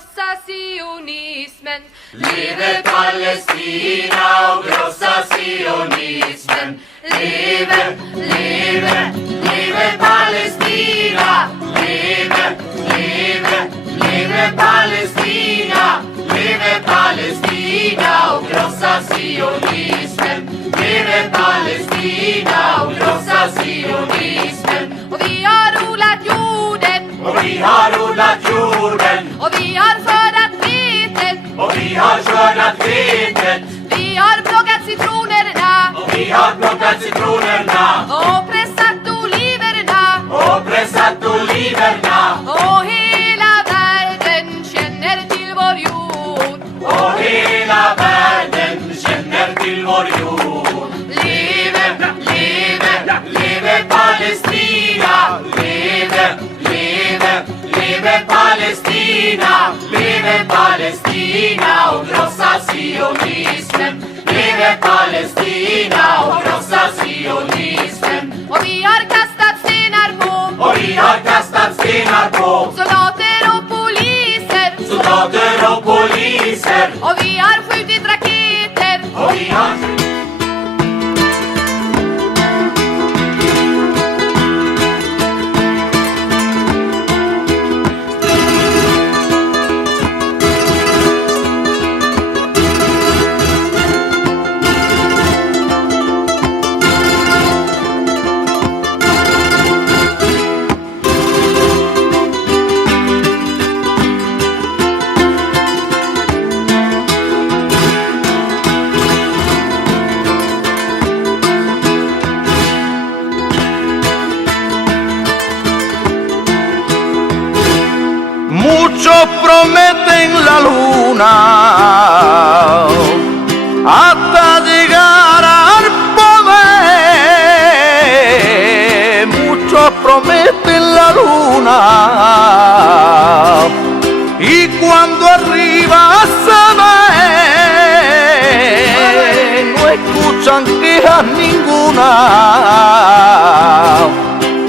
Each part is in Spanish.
krossa sionismen. Leve Palestina och krossa sionismen. Leve, leve, leve Palestina. Leve, leve, leve Palestina. Leve Palestina och krossa sionismen. Leve Palestina och krossa sionismen. Och vi har odlat jorden. Och vi har odlat jorden. Och vi har skördat vetet. Och vi har skördat vetet. Vi har plockat citronerna. Och vi har plockat citronerna. Och pressat oliverna. Och pressat oliverna. Och hela världen känner till vår jord. Och hela världen känner till vår jord. Leve, leve, leve Palestina. Leve, leve, leve Palestina. Leve Palestina och krossa sionismen. Leve Palestina och krossa sionismen. Och vi har kastat stenar på Och vi har kastat stenar på soldater och poliser. soldater och poliser. Och vi har skjutit raketer. Och vi har Muchos prometen la luna hasta llegar al poder. Muchos prometen la luna y cuando arriba se ve no escuchan quejas ninguna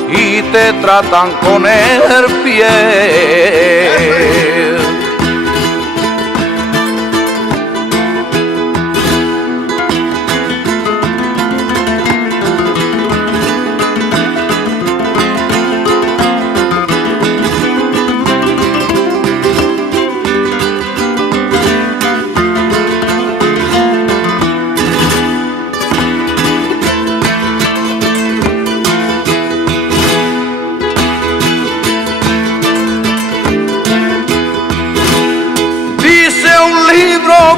y te tratan con el pie.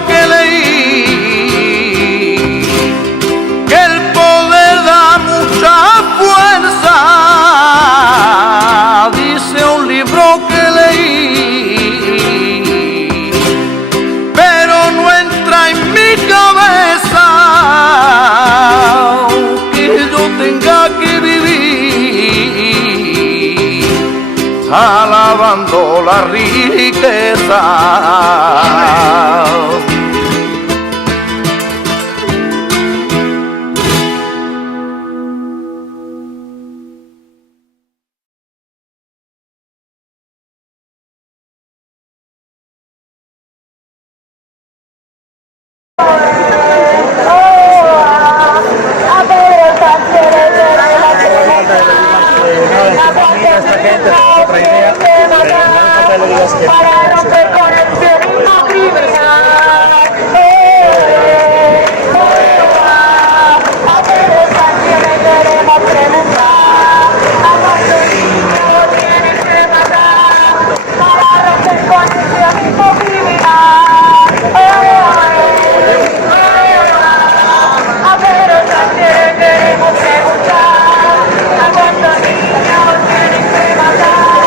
Que leí que el poder da mucha fuerza. Dice un libro que leí, pero no entra en mi cabeza que yo tenga que vivir alabando la riqueza. Para romper con el sionismo criminal. A Pedro Sánchez le queremos preguntar, ¿a cuántos niños tienen que matar para romper con el sionismo criminal? A Pedro Sánchez le queremos preguntar, ¿a cuántos niños tienen que matar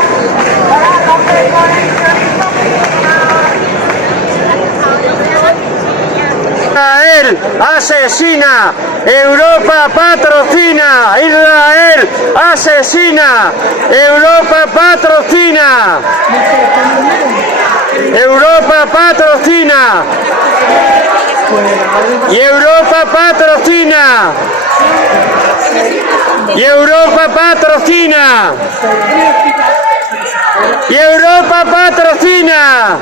para romper con el sionismo criminal? Israel asesina, Europa patrocina, Israel asesina, Europa patrocina, Europa patrocina, y Europa patrocina, y Europa patrocina, y Europa patrocina.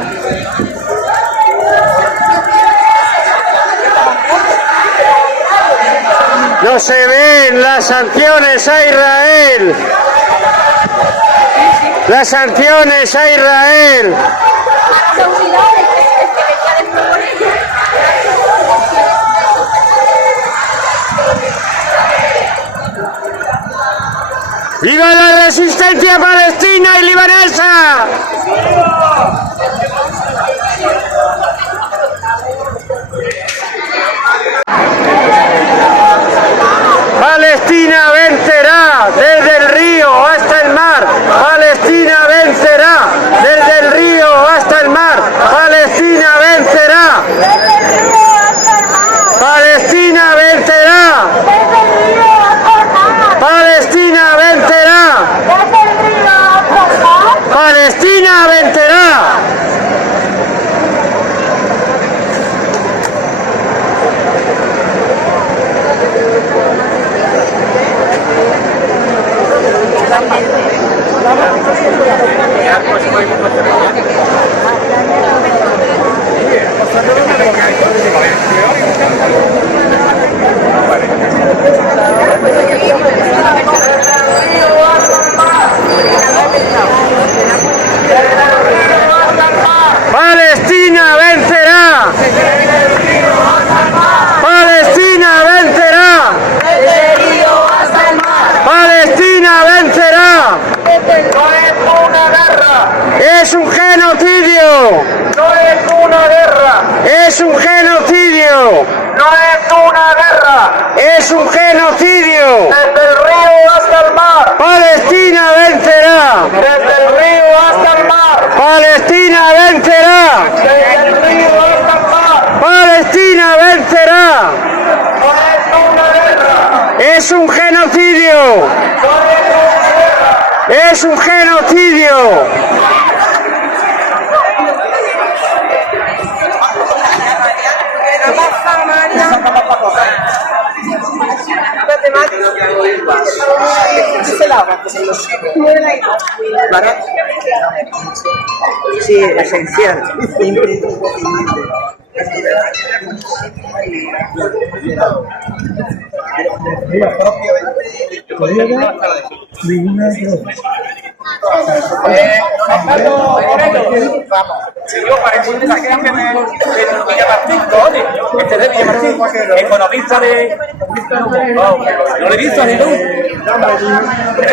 se ven las sanciones a Israel. Las sanciones a Israel. ¡Viva la resistencia palestina y libanesa! Palestina vencerá desde el río hasta el mar. Palestina vencerá desde el río hasta el mar. Palestina vencerá. Palestina vencerá. Palestina vencerá. Palestina vencerá. Palestina vencerá. Palestina vencerá. Palestina vencerá. No es una guerra, Es un genocidio. no es una guerra, Es un genocidio. no es una guerra. Es un genocidio. Desde el río hasta el mar, Palestina vencerá. desde el río hasta el mar, Palestina vencerá. desde el río hasta el mar. Palestina vencerá. No es una guerra, Es un genocidio. no es una guerra. Es un genocidio. Sí, esencial. Yo parece que de Villamartín, este de Villamartín, economista de... No le he visto a ni tú.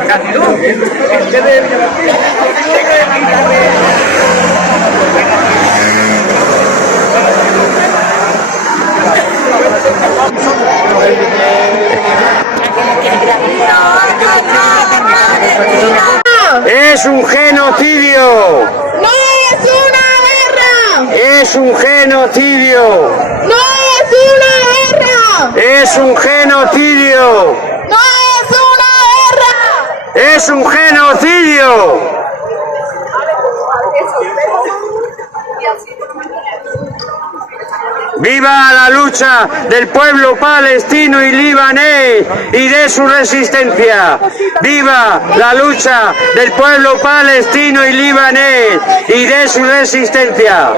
Casi tú. Este de Villamartín. Es un genocidio. ¡No es una guerra! Es un genocidio. ¡No es una guerra! Es un genocidio. ¡No es una guerra! Es un genocidio. ¡Viva la lucha del pueblo palestino y libanés y de su resistencia! ¡Viva la lucha del pueblo palestino y libanés y de su resistencia!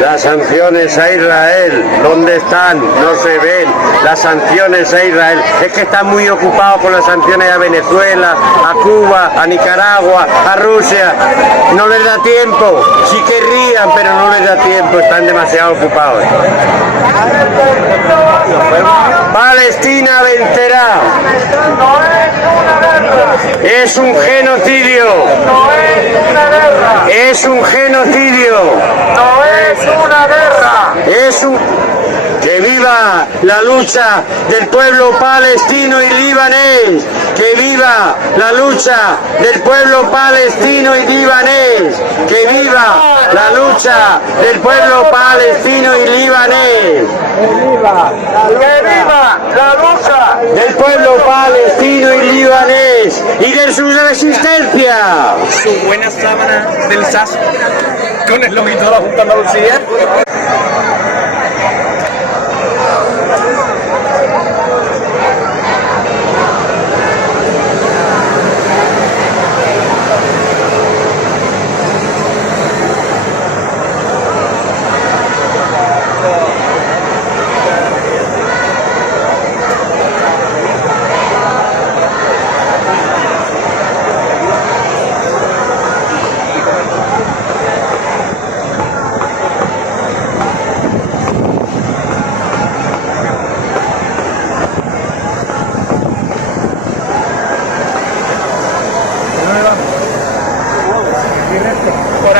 Las sanciones a Israel, ¿dónde están? No se ven. Las sanciones a Israel. Es que están muy ocupados con las sanciones a Venezuela, a Cuba, a Nicaragua, a Rusia. No les da tiempo. Sí querrían, pero no les da tiempo. Están demasiado ocupados. Palestina vencerá. No es una guerra, Es un genocidio. no es una guerra, Es un genocidio. no es una guerra. Es un... ¡Que viva la lucha del pueblo palestino y libanés! ¡Que viva la lucha del pueblo palestino y libanés! ¡Que viva la lucha del pueblo palestino y libanés! ¡Que viva la lucha! Del pueblo palestino y libanés y de su resistencia. Su buena sábana del SAS con el loguito de la Junta de Andalucía.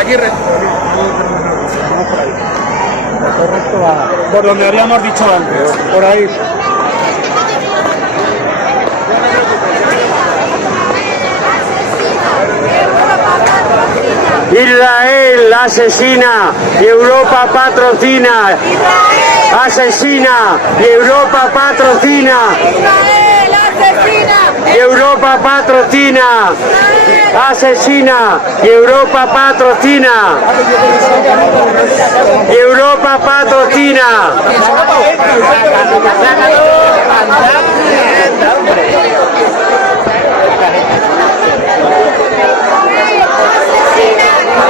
aquí recto. Vamos por ahí. Correcto a... Por donde habíamos dicho antes. Por ahí. Israel asesina y Europa patrocina. Asesina y Europa patrocina. Israel asesina. Y Europa patrocina. Asesina y Europa patrocina. Y Europa patrocina.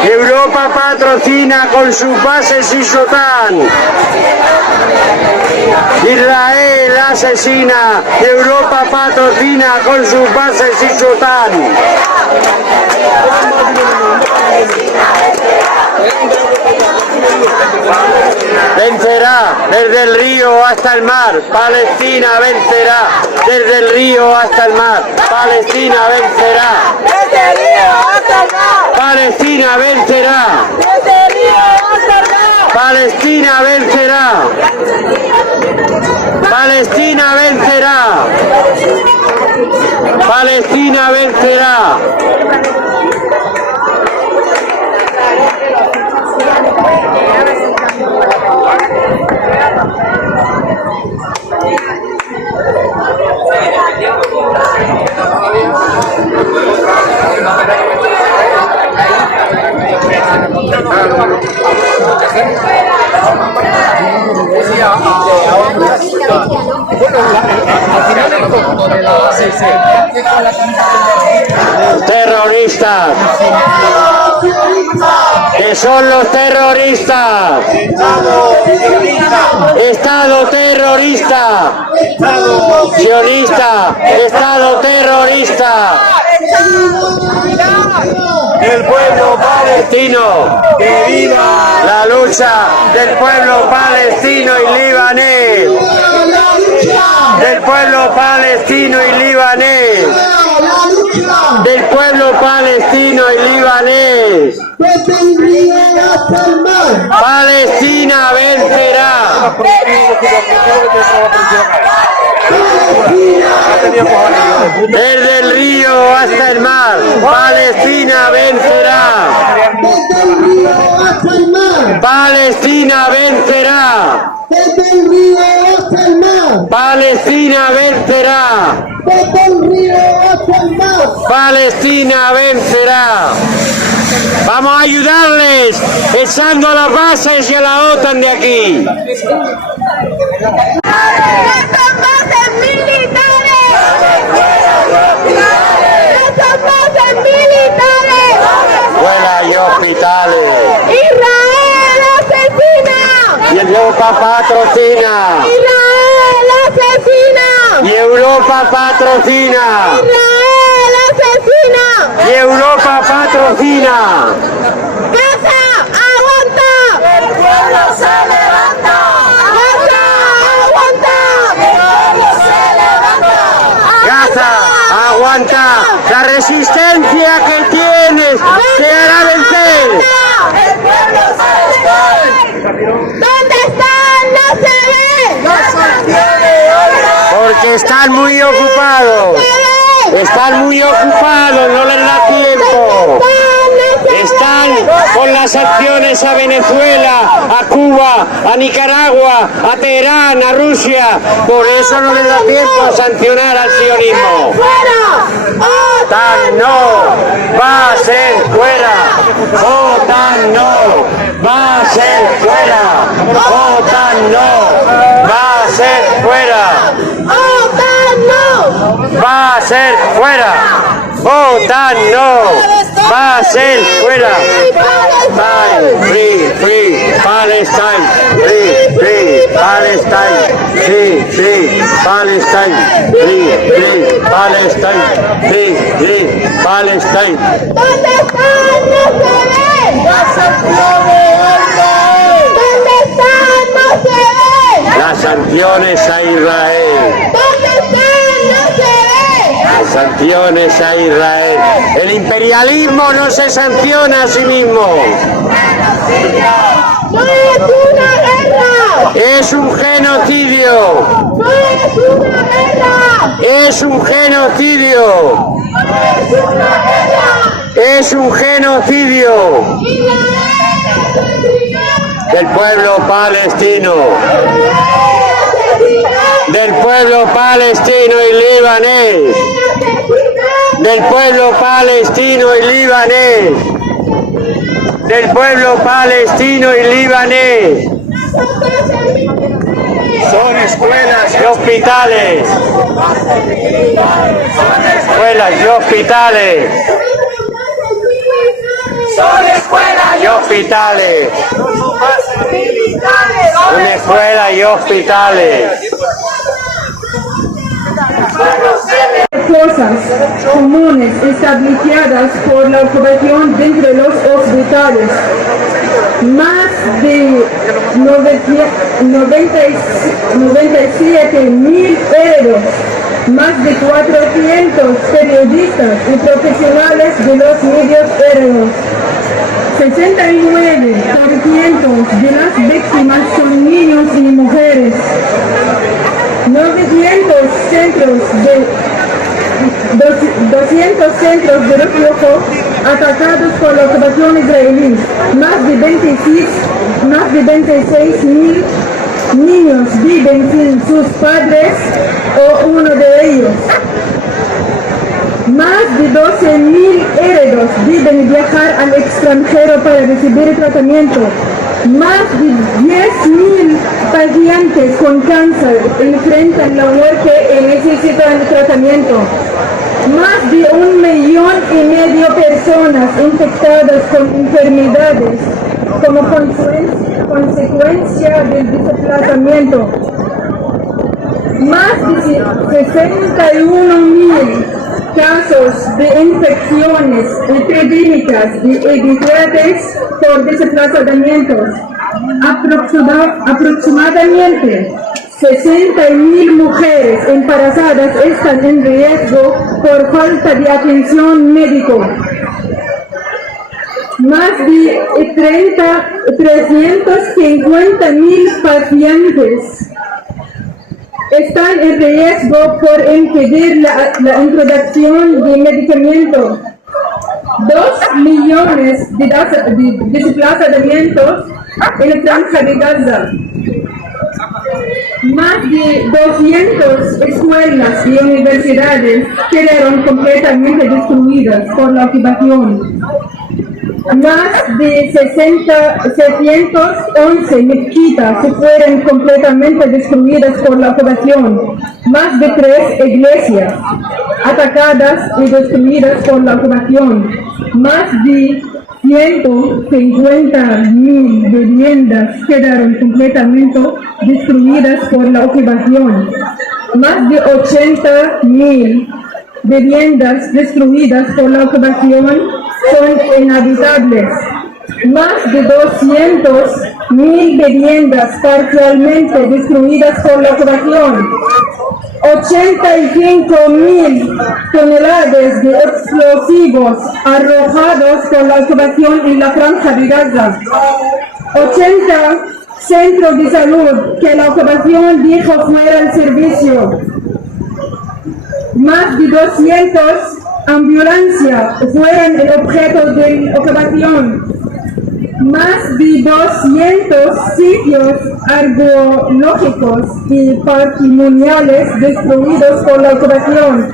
Europa patrocina con sus bases ISOTAN. Israel asesina. Europa patrocina con sus bases ISOTAN. Vencerá desde el río hasta el mar. Palestina vencerá desde el río hasta el mar. Palestina vencerá. Desde el río hasta el mar. Palestina vencerá. Desde el río hasta el mar. Palestina vencerá. Palestina vencerá. Palestina vencerá. Terroristas. ¿Qué son los terroristas? Estado terrorista. Sionista. Estado terrorista. El pueblo palestino. ¡Que viva la lucha del pueblo palestino y libanés! Del pueblo palestino y libanés. Del pueblo palestino y libanés. Palestina vencerá. Desde el río hasta el mar. Palestina vencerá. Palestina vencerá. Palestina vencerá. Palestina vencerá. Vamos a ayudarles echando a las bases y a la OTAN de aquí. ¡Nuestras bases militares! ¡Nuestras bases militares! Escuelas y hospitales. ¡Israel asesina! Y Europa patrocina. ¡Israel asesina! Y Europa patrocina. ¡Israel asesina! Y Europa patrocina. ¡Gaza, aguanta! ¡El pueblo se levanta! ¡Gaza, aguanta! ¡El pueblo se levanta! Gaza, aguanta. La resistencia que tienes te hará vencer. ¡El pueblo se levanta! ¿Dónde están? ¡No se ven! ¡No se ven! Porque están muy ocupados. Están muy ocupados, no les da tiempo. Están con las sanciones a Venezuela, a Cuba, a Nicaragua, a Teherán, a Rusia. Por eso no les da tiempo a sancionar al sionismo. OTAN no va a ser fuera. OTAN no va a ser fuera. OTAN no va a ser fuera. ¡OTAN no! Va a ser fuera. OTAN no va a ser fuera. Palestine, free, free, Palestine, free, free, Palestine, free, free, Palestine, free, free, Palestine, free, free, Palestine. ¿Dónde están? ¡No se ven! ¿Dónde están? ¡No se ven! Las sanciones a Israel. ¿Dónde están? ¡No se ven! Sanciones a Israel. El imperialismo no se sanciona a sí mismo. ¡No es una guerra! Es un genocidio. ¡No es una guerra! Es un genocidio. ¡No es una guerra! Es un genocidio del pueblo palestino. Del pueblo palestino y libanés. Del pueblo palestino y libanés. Del pueblo palestino y libanés. Son escuelas Y hospitales. Escuelas y hospitales. Son escuelas Y hospitales. Una escuela y hospitales. Cosas comunes establecidas por la ocupación dentro de los hospitales. Más de 97.000 heridos, más de 400 periodistas y profesionales de los medios heridos. 69% de las víctimas son niños y mujeres. 900 centros de 200 centros de refugio atacados por la ocupación israelí. Más de 26.000 niños viven sin sus padres o uno de ellos. Más de 12.000 heridos deben viajar al extranjero para recibir tratamiento. Más de 10.000 pacientes con cáncer enfrentan la muerte y necesitan tratamiento. Más de 1,5 millones de personas infectadas con enfermedades como consecuencia del desplazamiento. Más de 61.000 casos de infecciones epidémicas y epidemias por desplazamientos. Aproximadamente 60.000 mujeres embarazadas están en riesgo por falta de atención médica. Más de 350.000 pacientes están en riesgo por impedir la introducción de medicamentos. 2 millones de desplazamientos en la franja de Gaza. Más de 200 escuelas y universidades quedaron completamente destruidas por la ocupación. Más de 711 mezquitas fueron completamente destruidas por la ocupación. Más de 3 iglesias atacadas y destruidas por la ocupación. Más de 150.000 viviendas quedaron completamente destruidas por la ocupación. Más de 80.000 viviendas destruidas por la ocupación son inhabitables. Más de 200.000 viviendas parcialmente destruidas por la ocupación. 85.000 toneladas de explosivos arrojados por la ocupación en la franja de Gaza. 80 centros de salud que la ocupación dejó fuera del servicio. Más de 200 ambulancias fueron el objeto de la ocupación. Más de 200 sitios arqueológicos y patrimoniales destruidos por la ocupación.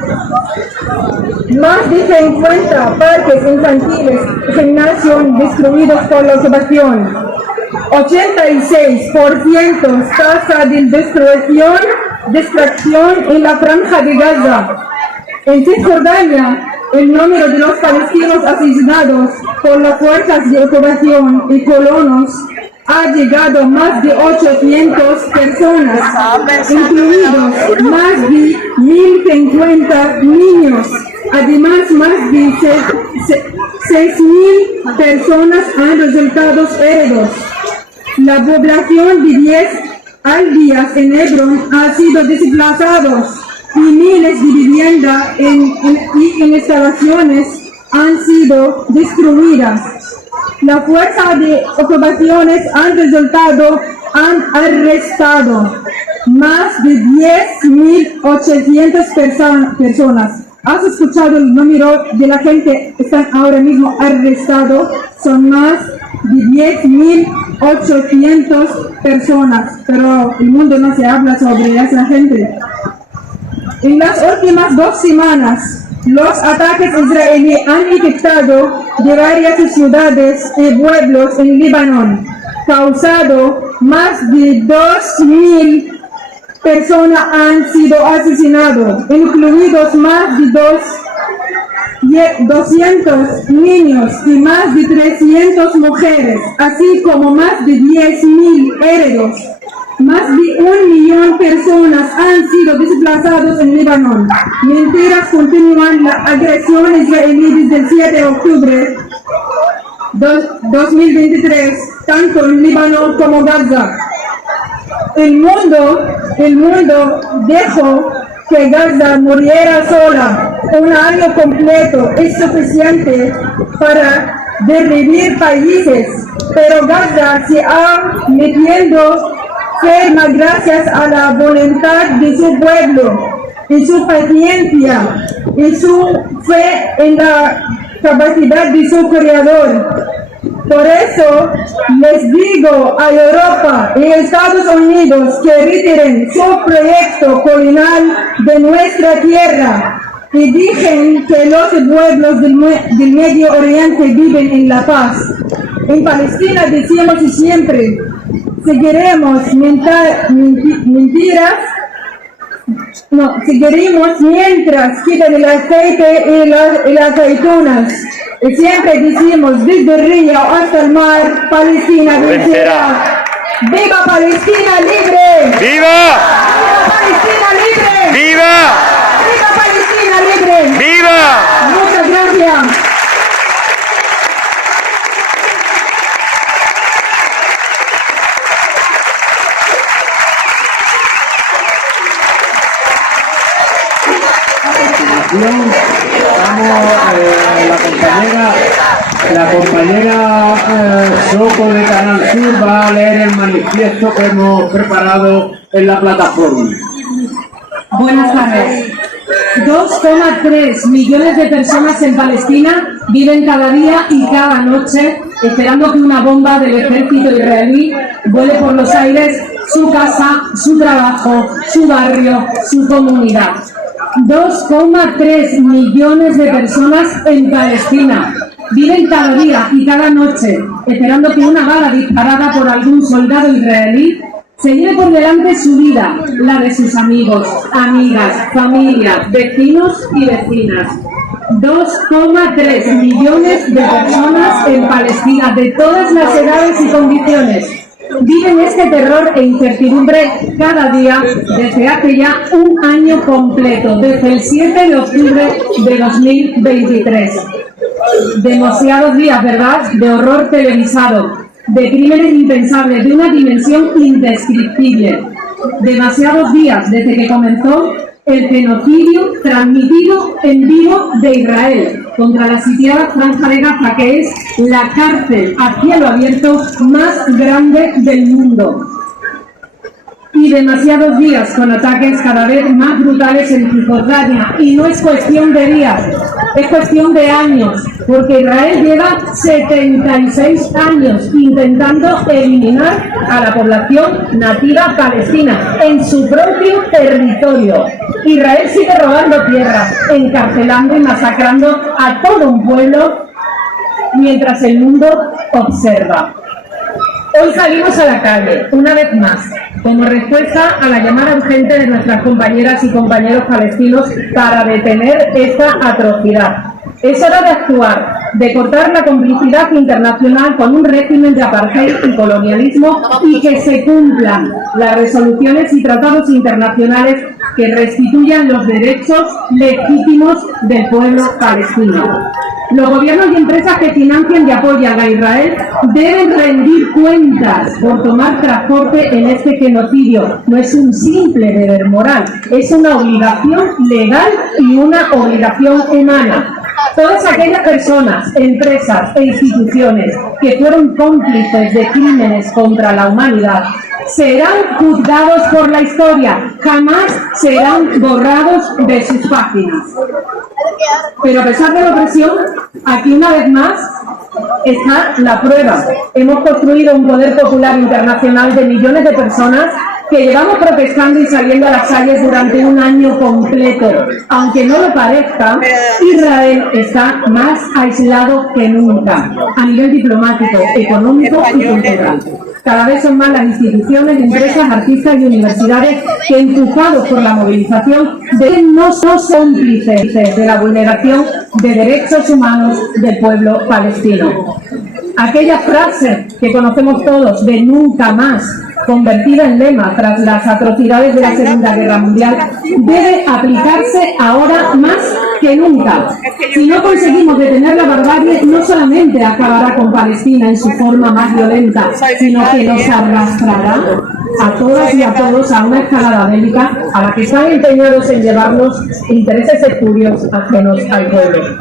Más de 50 parques infantiles y gimnasios destruidos por la ocupación. 86% tasa de destrucción en la franja de Gaza. En Cisjordania, el número de los palestinos asesinados por las fuerzas de ocupación y colonos ha llegado a más de 800 personas, incluidos más de 1.050 niños. Además, más de 6.000 personas han resultado heridos. La población de 10 aldeas en Hebrón ha sido desplazados. y miles de viviendas y en instalaciones han sido destruidas. La fuerza de ocupaciones han arrestado más de 10.800 personas. ¿Has escuchado el número de la gente que están ahora mismo arrestados? Son más de 10.800 personas, pero el mundo no se habla sobre esa gente. En las últimas 2 semanas, los ataques israelíes han infectado de varias ciudades y pueblos en Líbano, causado más de 2.000 personas han sido asesinadas, incluidos más de 200 niños y más de 300 mujeres, así como más de 10.000 heridos. Más de 1 millón de personas han sido desplazados en Líbano, mientras continúan la agresión israelí desde el 7 de octubre de 2023, tanto en Líbano como Gaza. El mundo dejó que Gaza muriera sola. Un año completo es suficiente para derribar países, pero Gaza se ha metido firme gracias a la voluntad de su pueblo y su paciencia y su fe en la capacidad de su creador. Por eso les digo a Europa y Estados Unidos que retiren su proyecto colonial de nuestra tierra y dejen que los pueblos del Medio Oriente viven en la paz. En Palestina decimos siempre, seguiremos seguiremos mientras quitan el aceite y las aceitunas. Y siempre decimos, desde el río hasta el mar, Palestina vencerá. ¡Viva Palestina libre! ¡Viva! ¡Viva Palestina libre! ¡Viva! ¡Viva Palestina libre! ¡Viva! Muchas gracias. La compañera Soco de Canal Sur va a leer el manifiesto que hemos preparado en la plataforma. Buenas tardes. 2,3 millones de personas en Palestina viven cada día y cada noche esperando que una bomba del ejército israelí vuele por los aires su casa, su trabajo, su barrio, su comunidad. 2,3 millones de personas en Palestina viven cada día y cada noche esperando que una bala disparada por algún soldado israelí se lleve por delante su vida, la de sus amigos, amigas, familia, vecinos y vecinas. 2,3 millones de personas en Palestina de todas las edades y condiciones viven este terror e incertidumbre cada día desde hace ya un año completo, desde el 7 de octubre de 2023. Demasiados días, ¿verdad?, de horror televisado, de crímenes impensables, de una dimensión indescriptible. Demasiados días desde que comenzó el genocidio transmitido en vivo de Israel contra la sitiada Franja de Gaza, que es la cárcel a cielo abierto más grande del mundo. Y demasiados días con ataques cada vez más brutales en Cisjordania. Y no es cuestión de días, es cuestión de años, porque Israel lleva 76 años intentando eliminar a la población nativa palestina en su propio territorio. Israel sigue robando tierras, encarcelando y masacrando a todo un pueblo mientras el mundo observa. Hoy salimos a la calle, una vez más, como respuesta a la llamada urgente de nuestras compañeras y compañeros palestinos para detener esta atrocidad. Es hora de actuar, de cortar la complicidad internacional con un régimen de apartheid y colonialismo y que se cumplan las resoluciones y tratados internacionales que restituyan los derechos legítimos del pueblo palestino. Los gobiernos y empresas que financian y apoyan a Israel deben rendir cuentas por tomar transporte en este genocidio. No es un simple deber moral, es una obligación legal y una obligación humana. Todas aquellas personas, empresas e instituciones que fueron cómplices de crímenes contra la humanidad serán juzgados por la historia, jamás serán borrados de sus páginas. Pero a pesar de la opresión, aquí una vez más está la prueba. Hemos construido un poder popular internacional de millones de personas que llevamos protestando y saliendo a las calles durante un año completo. Aunque no lo parezca, Israel está más aislado que nunca, a nivel diplomático, económico y cultural. Cada vez son más las instituciones, empresas, artistas y universidades que, empujados por la movilización, no son cómplices de la vulneración de derechos humanos del pueblo palestino. Aquella frase que conocemos todos de nunca más, convertida en lema tras las atrocidades de la Segunda Guerra Mundial, debe aplicarse ahora más que nunca. Si no conseguimos detener la barbarie, no solamente acabará con Palestina en su forma más violenta, sino que nos arrastrará a todas y a todos a una escalada bélica a la que están empeñados en llevarnos intereses espurios ajenos al pueblo.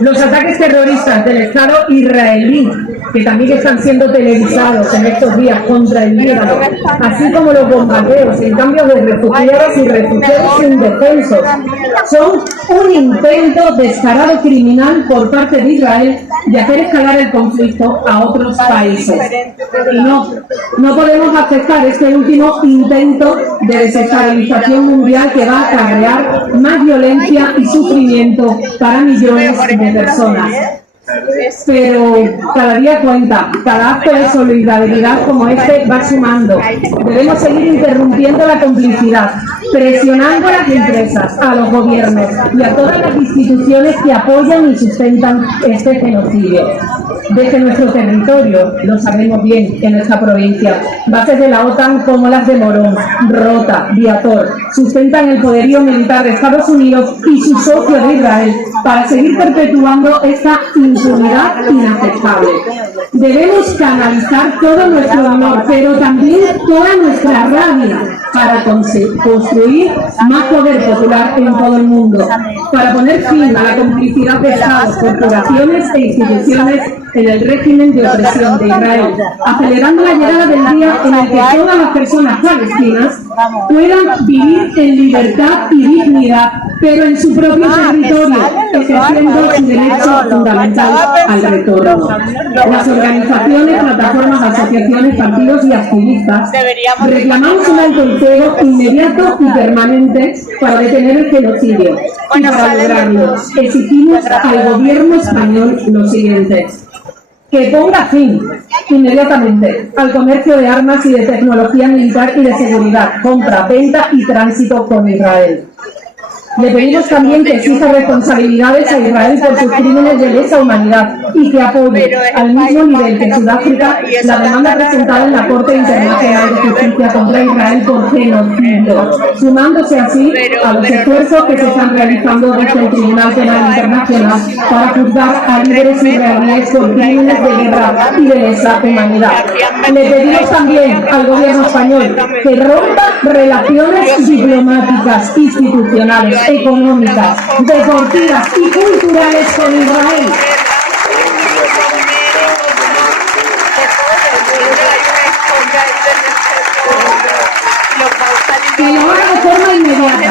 Los ataques terroristas del Estado israelí, que también están siendo televisados en estos días contra el Líbano, así como los bombardeos en cambio de refugiados y refugiados indefensos, son un intento descarado criminal por parte de Israel de hacer escalar el conflicto a otros países. Y no podemos aceptar este último intento de desestabilización mundial que va a acarrear más violencia y sufrimiento para millones de personas. Pero cada día cuenta, cada acto de solidaridad como este va sumando. Debemos seguir interrumpiendo la complicidad, presionando a las empresas, a los gobiernos y a todas las instituciones que apoyan y sustentan este genocidio. Desde nuestro territorio, lo sabemos bien, en nuestra provincia, bases de la OTAN como las de Morón, Rota, Viator, sustentan el poderío militar de Estados Unidos y su socio de Israel para seguir perpetuando esta impunidad inaceptable. Debemos canalizar todo nuestro amor, pero también toda nuestra rabia para construir más poder popular en todo el mundo, para poner fin a la complicidad de Estados, corporaciones e instituciones en el régimen de opresión de Israel, acelerando la llegada del día en el que todas las personas palestinas puedan vivir en libertad y dignidad, pero en su propio territorio, ejerciendo su derecho fundamental al retorno. Las organizaciones, plataformas, asociaciones, partidos y activistas reclamamos un alto el fuego inmediato y permanente para detener el genocidio. Y para lograrlo, exigimos al gobierno español lo siguiente: que ponga fin inmediatamente al comercio de armas y de tecnología militar y de seguridad, compra, venta y tránsito con Israel. Le pedimos también que exija responsabilidades a Israel por sus crímenes de lesa humanidad y que apoye al mismo nivel que Sudáfrica la demanda presentada en la Corte Internacional de Justicia contra Israel por genocidio, sumándose así a los esfuerzos que se están realizando desde el Tribunal Penal Internacional para juzgar a líderes israelíes por crímenes de guerra y de lesa humanidad. Le pedimos también al gobierno español que rompa relaciones diplomáticas, institucionales, económicas, deportivas y culturales con Israel. Que lo haga de forma inmediata.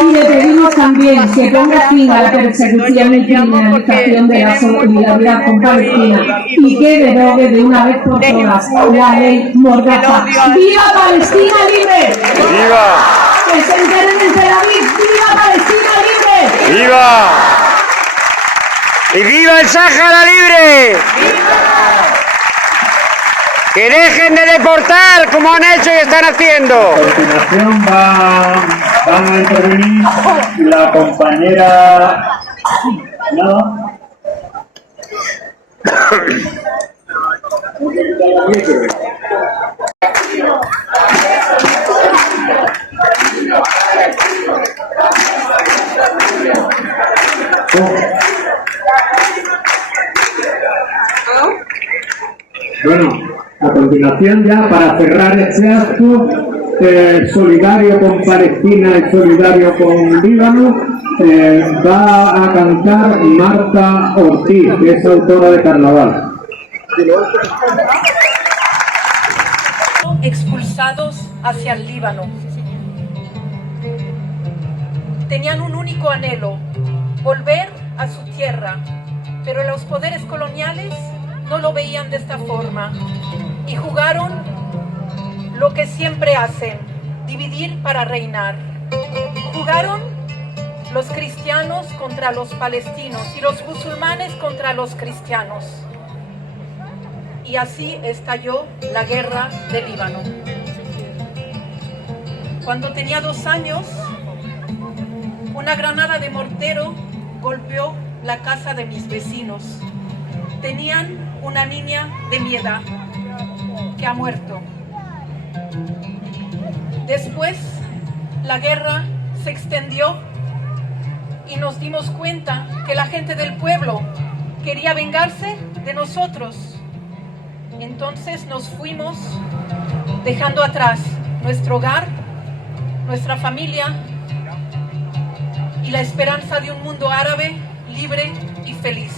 Y le pedimos también que ponga fin a la persecución y criminalización de la solidaridad con Palestina y que derogue de una vez por todas la ley Mordaza. ¡Viva Palestina libre! ¡Viva! ¡Que se enteren en Tel Aviv! ¡Viva Palestina libre! ¡Viva! ¡Y viva el Sáhara libre! ¡Que dejen de deportar como han hecho y están haciendo! A continuación van a intervenir la compañera... ¿No? Bueno, a continuación ya para cerrar este acto, solidario con Palestina y solidario con Líbano, va a cantar Marta Ortiz, que es autora de Carnaval. Expulsados hacia el Líbano. Tenían un único anhelo, volver a su tierra, pero los poderes coloniales no lo veían de esta forma y jugaron lo que siempre hacen, dividir para reinar. Jugaron los cristianos contra los palestinos y los musulmanes contra los cristianos. Y así estalló la guerra del Líbano. Cuando tenía 2 años, una granada de mortero golpeó la casa de mis vecinos. Tenían una niña de mi edad que ha muerto. Después, la guerra se extendió y nos dimos cuenta que la gente del pueblo quería vengarse de nosotros. Entonces nos fuimos dejando atrás nuestro hogar, nuestra familia y la esperanza de un mundo árabe libre y feliz.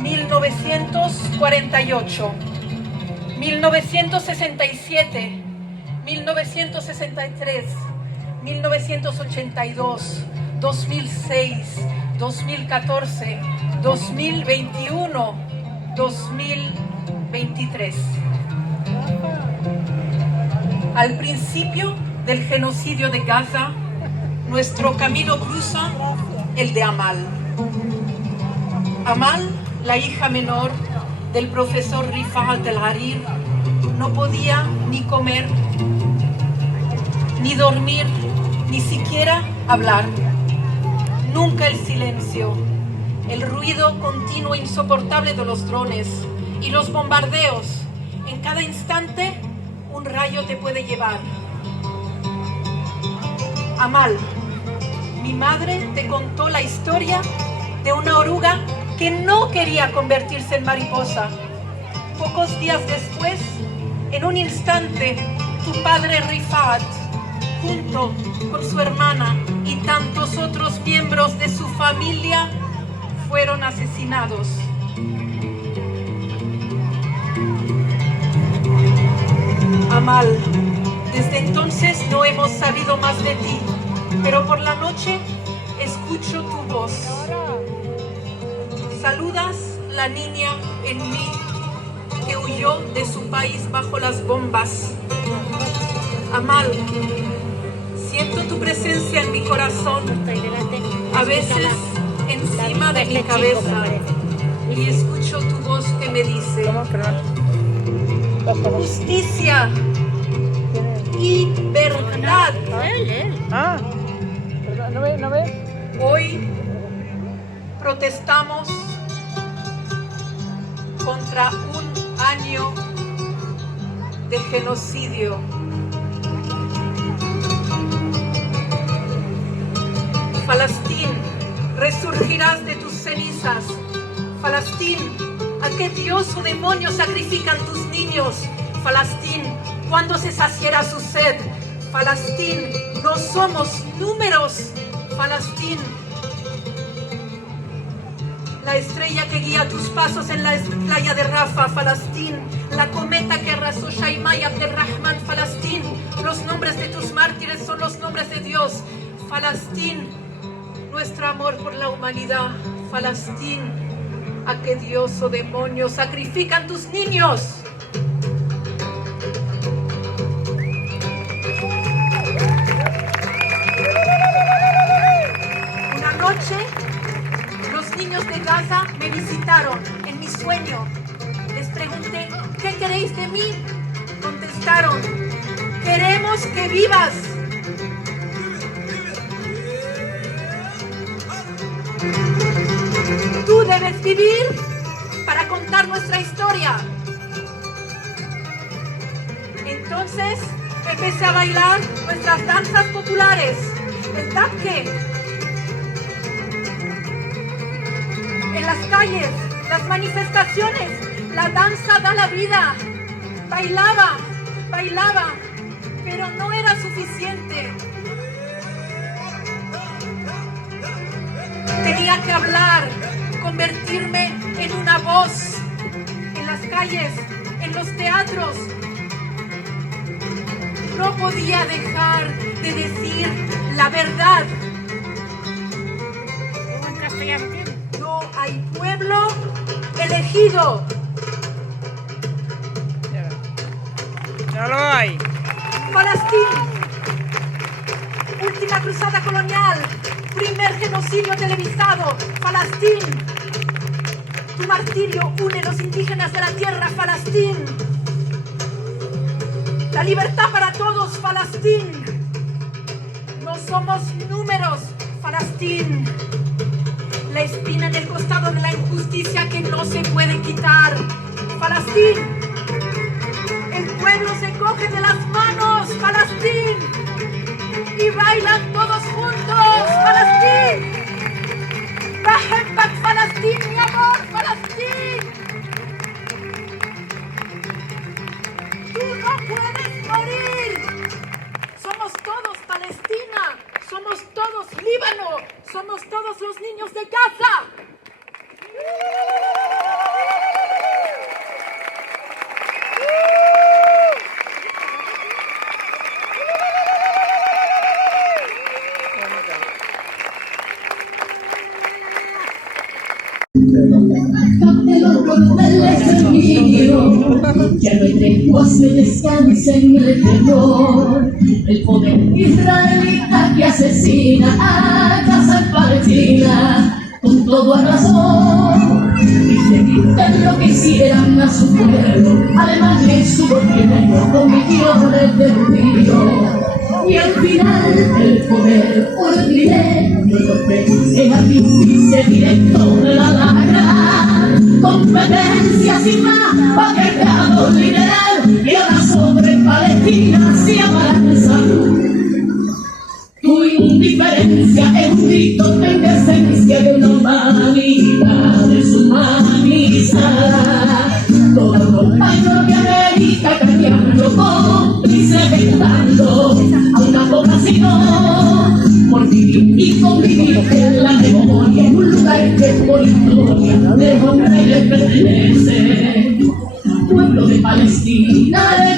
1948, 1967, 1963, 1982, 2006, 2014, 2021, 2023. Al principio del genocidio de Gaza, nuestro camino cruza el de Amal. Amal, la hija menor del profesor Rifat el-Harir, no podía ni comer, ni dormir, ni siquiera hablar. Nunca el silencio, el ruido continuo e insoportable de los drones y los bombardeos. En cada instante, un rayo te puede llevar. Amal, mi madre te contó la historia de una oruga que no quería convertirse en mariposa. Pocos días después, en un instante, tu padre Rifat, junto con su hermana y tantos otros miembros de su familia, fueron asesinados. Amal, desde entonces no hemos sabido más de ti, pero por la noche escucho tu voz. Saludas la niña en mí que huyó de su país bajo las bombas. Amal, siento tu presencia en mi corazón, a veces encima de mi cabeza, y escucho tu voz que me dice: justicia y verdad. Hoy protestamos contra un año de genocidio. Falastín, resurgirás de tus cenizas. Falastín, ¿a qué dios o demonio sacrifican tus niños? Falastín, ¿cuándo se saciará su sed? Falastín, no somos números. Falastín, la estrella que guía tus pasos en la playa de Rafa. Falastín, la cometa que arrasó Shaima y Abdelrahman. Falastín, los nombres de tus mártires son los nombres de Dios. Falastín, nuestro amor por la humanidad. Falastín, ¿a qué dios o demonio sacrifican tus niños? Una noche, los niños de Gaza me visitaron en mi sueño. Les pregunté: ¿qué queréis de mí? Contestaron: queremos que vivas. Tú debes vivir para contar nuestra historia. Entonces empecé a bailar nuestras danzas populares, el tapke. las calles, las manifestaciones, la danza da la vida. Bailaba, pero no era suficiente. Tenía que hablar, convertirme en una voz, en las calles, en los teatros. No podía dejar de decir la verdad. No hay pueblo elegido. Ya lo hay. Falastín, última cruzada colonial, primer genocidio televisado. Falastín, tu martirio une los indígenas de la tierra. Falastín, la libertad para todos. Falastín, no somos números. Falastín, la espina en el costado de la injusticia que no se puede quitar. Falastín, el pueblo se coge de las manos. Falastín, y bailan todos juntos. Falastín, Bajenbach, Falastín, mi amor. Falastín, tú no puedes morir. Somos todos Palestina, somos todos Líbano, somos todos los niños de Gaza. Ya no hay tregua, se descansa en el terror. El poder israelita que asesina a casa en Palestina con toda razón. Y se quitan lo que hicieran a su pueblo. Alemania en su gobierno con millones de judíos. Y al final el poder por el dinero es artífice directo de la lacra. Competencia sin más para que el grado liderar. Y ahora sobre Palestina se abalanza. Tu indiferencia es un grito de indecencia de una humanidad deshumanizada. Todo Europa y Norteamérica cambiando, cómplice gritando a una población por vivir y convivir en la memoria, en un lugar que por historia de hombre le pertenece. Pueblo de Palestina, le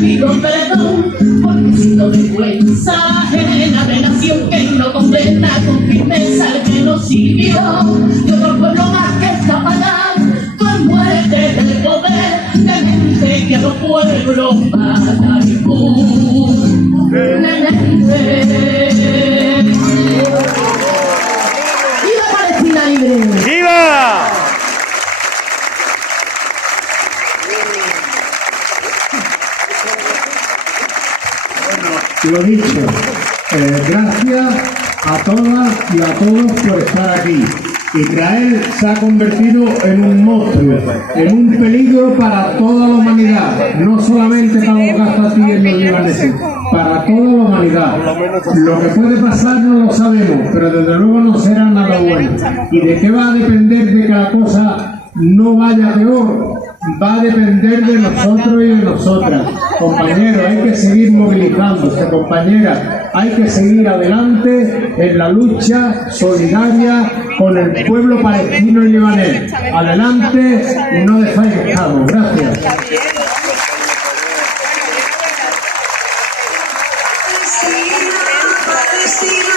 pido perdón por mi signo de vergüenza ajena de nación que no condena con firmeza el genocidio de otro pueblo más que está pagando con muerte del poder de mente que a los pueblos mata impunemente. ¡Viva Palestina libre! ¡Viva! Lo dicho, gracias a todas y a todos por estar aquí. Israel se ha convertido en un monstruo, en un peligro para toda la humanidad, no solamente para los gazatíes y los libaneses, para toda la humanidad. Lo que puede pasar no lo sabemos, pero desde luego no será nada bueno. ¿Y de qué va a depender de que la cosa no vaya peor? Va a depender de nosotros y de nosotras. Compañeros, hay que seguir movilizándose, compañeras, hay que seguir adelante en la lucha solidaria con el pueblo palestino y libanés. Adelante y no desfallezcamos. Gracias. Palestina, Palestina.